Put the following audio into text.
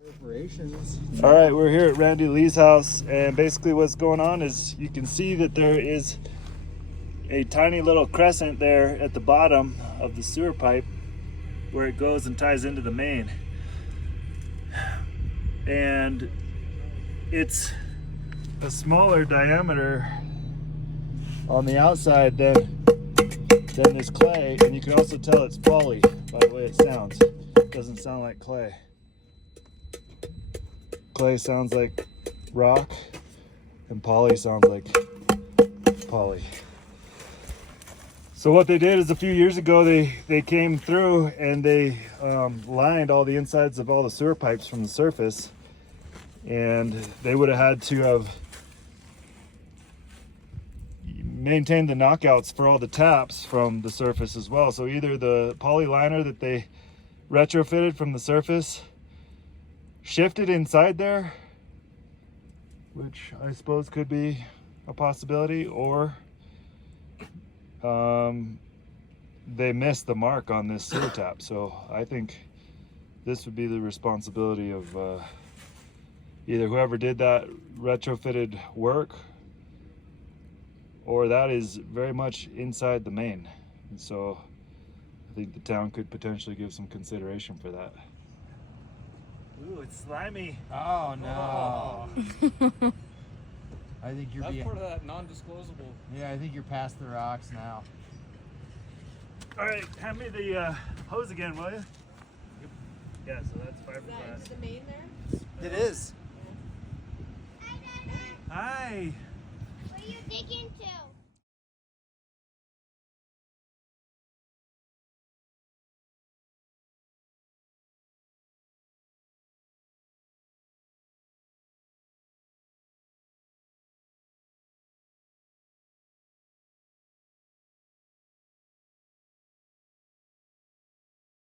All right, we're here at Randy Lee's house, and basically what's going on is you can see that there is a tiny little crescent there at the bottom of the sewer pipe where it goes and ties into the main. And it's a smaller diameter on the outside than this clay, and you can also tell it's poly by the way it sounds. It doesn't sound like clay. Clay sounds like rock, and poly sounds like poly. So what they did is a few years ago they came through and they lined all the insides of all the sewer pipes from the surface, and they would have had to have maintained the knockouts for all the taps from the surface as well. So either the poly liner that they retrofitted from the surface shifted inside there, which I suppose could be a possibility, or they missed the mark on this sewer tap. So I think this would be the responsibility of either whoever did that retrofitted work, or that is very much inside the main. And so I think the town could potentially give some consideration for that. Ooh, it's slimy. Oh no. I think you're That's being. part of that non-disclosable. Yeah, I think you're past the rocks now. All right, hand me the hose again, will you? Yeah, so that's fiberglass. Is the main there? It is. Hi. What are you digging